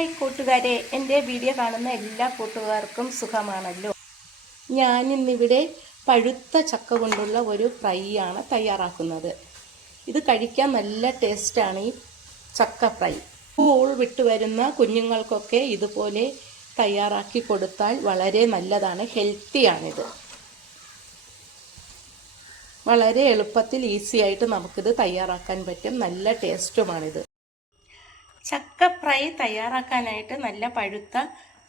Hi കൂട്ടുകാരെ, എൻ്റെ video കാണുന്ന എല്ലാ കൂട്ടുകാർക്കും സുഖമാണല്ലോ. ഞാനിന്നിവിടെ പഴുത്ത ചക്ക കൊണ്ടുള്ള ഒരു ഫ്രൈ ആണ് തയ്യാറാക്കുന്നത്. ഇത് കഴിക്കാൻ നല്ല ടേസ്റ്റാണ്. ഈ ചക്ക ഫ്രൈ സ്കൂൾ വിട്ടു വരുന്ന കുഞ്ഞുങ്ങൾക്കൊക്കെ ഇതുപോലെ തയ്യാറാക്കി കൊടുത്താൽ വളരെ നല്ലതാണ്. ഹെൽത്തിയാണിത്. വളരെ എളുപ്പത്തിൽ ഈസിയായിട്ട് നമുക്കിത് തയ്യാറാക്കാൻ പറ്റും. നല്ല ടേസ്റ്റുമാണിത്. ചക്ക ഫ്രൈ തയ്യാറാക്കാനായിട്ട് നല്ല പഴുത്ത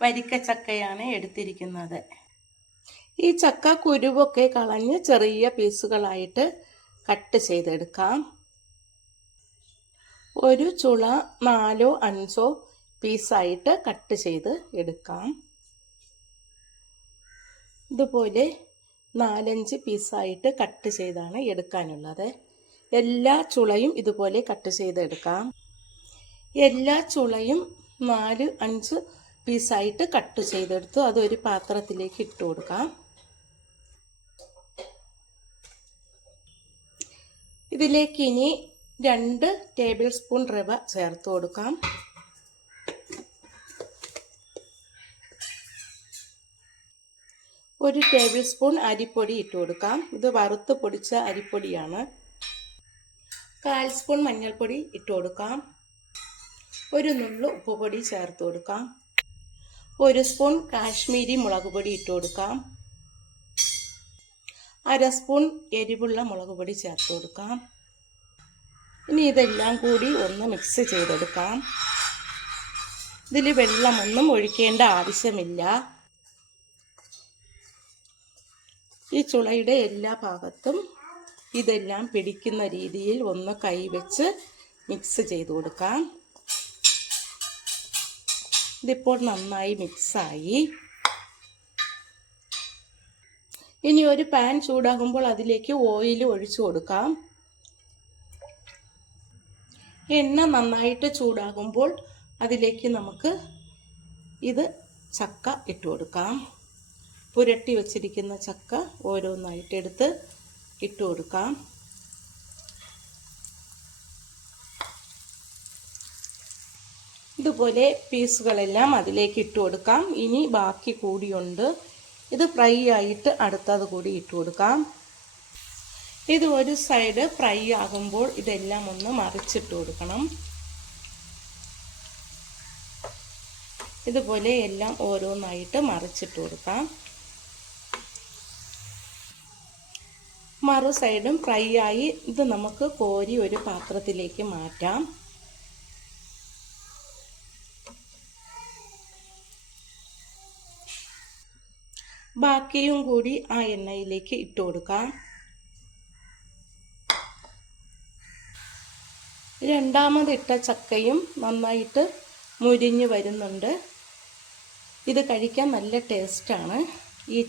വരിക്ക ചക്കയാണ് എടുത്തിരിക്കുന്നത്. ഈ ചക്ക കുരുവൊക്കെ കളഞ്ഞ് ചെറിയ പീസുകളായിട്ട് കട്ട് ചെയ്തെടുക്കാം. ഒരു ചുള 4-5 പീസായിട്ട് കട്ട് ചെയ്ത് എടുക്കാം. ഇതുപോലെ 4-5 പീസായിട്ട് കട്ട് ചെയ്താണ് എടുക്കാനുള്ളത്. എല്ലാ ചുളയും ഇതുപോലെ കട്ട് ചെയ്തെടുക്കാം. എല്ലാ ചുളയും 4-5 പീസായിട്ട് കട്ട് ചെയ്തെടുത്തു. അതൊരു പാത്രത്തിലേക്ക് ഇട്ട് കൊടുക്കാം. ഇതിലേക്ക് ഇനി 2 ടേബിൾ സ്പൂൺ റവ ചേർത്ത് കൊടുക്കാം. ഒരു ടേബിൾ സ്പൂൺ അരിപ്പൊടി ഇട്ട് കൊടുക്കാം. ഇത് വറുത്ത് പൊടിച്ച അരിപ്പൊടിയാണ്. 1/4 സ്പൂൺ മഞ്ഞൾപ്പൊടി ഇട്ട് കൊടുക്കാം. ഒരു നുള്ളു ഉപ്പുപൊടി ചേർത്ത് കൊടുക്കാം. 1 സ്പൂൺ കാശ്മീരി മുളക് പൊടി ഇട്ട് കൊടുക്കാം. 1/2 സ്പൂൺ എരിവുള്ള മുളക് പൊടി ചേർത്ത് കൊടുക്കാം. ഇനി ഇതെല്ലാം കൂടി ഒന്ന് മിക്സ് ചെയ്തെടുക്കാം. ഇതിൽ വെള്ളമൊന്നും ഒഴിക്കേണ്ട ആവശ്യമില്ല. ഈ ചുളയുടെ എല്ലാ ഭാഗത്തും ഇതെല്ലാം പിടിക്കുന്ന രീതിയിൽ ഒന്ന് കൈവച്ച് മിക്സ് ചെയ്ത് കൊടുക്കാം. ഇതിപ്പോൾ നന്നായി മിക്സായി. ഇനി ഒരു പാൻ ചൂടാകുമ്പോൾ അതിലേക്ക് ഓയിൽ ഒഴിച്ചു കൊടുക്കാം. എണ്ണ നന്നായിട്ട് ചൂടാകുമ്പോൾ അതിലേക്ക് നമുക്ക് ഇത് ചക്ക ഇട്ട് കൊടുക്കാം. പുരട്ടി വച്ചിരിക്കുന്ന ചക്ക ഓരോന്നായിട്ട് എടുത്ത് ഇട്ട് കൊടുക്കാം. ഇതുപോലെ പീസുകളെല്ലാം അതിലേക്ക് ഇട്ട് കൊടുക്കാം. ഇനി ബാക്കി കൂടിയുണ്ട്. ഇത് ഫ്രൈ ആയിട്ട് അടുത്തത് കൂടി ഇട്ട് കൊടുക്കാം. ഇത് ഒരു സൈഡ് ഫ്രൈ ആകുമ്പോൾ ഇതെല്ലാം ഒന്ന് മറിച്ചിട്ട് കൊടുക്കണം. ഇതുപോലെ എല്ലാം ഓരോന്നായിട്ട് മറിച്ചിട്ട് കൊടുക്കാം. മറു സൈഡും ഫ്രൈ ആയി. ഇത് നമുക്ക് കോരി ഒരു പാത്രത്തിലേക്ക് മാറ്റാം. ബാക്കിയും കൂടി ആ എണ്ണയിലേക്ക് ഇട്ട് കൊടുക്കാം. രണ്ടാമതിട്ട ചക്കയും നന്നായിട്ട് മുരിഞ്ഞു വരുന്നുണ്ട്. ഇത് കഴിക്കാൻ നല്ല ടേസ്റ്റാണ്. ഈ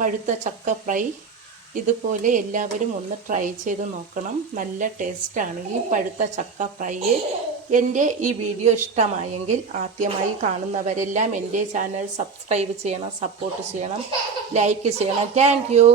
പഴുത്ത ചക്ക ഫ്രൈ ഇതുപോലെ എല്ലാവരും ഒന്ന് ട്രൈ ചെയ്ത് നോക്കണം. നല്ല ടേസ്റ്റാണ് ഈ പഴുത്ത ചക്ക ഫ്രൈ. എൻ്റെ ഈ വീഡിയോ ഇഷ്ടമായെങ്കിൽ ആദ്യമായി കാണുന്നവരെല്ലാം എൻ്റെ ചാനൽ സബ്സ്ക്രൈബ് ചെയ്യണം, സപ്പോർട്ട് ചെയ്യണം, ലൈക്ക് ചെയ്യണം. Thank you.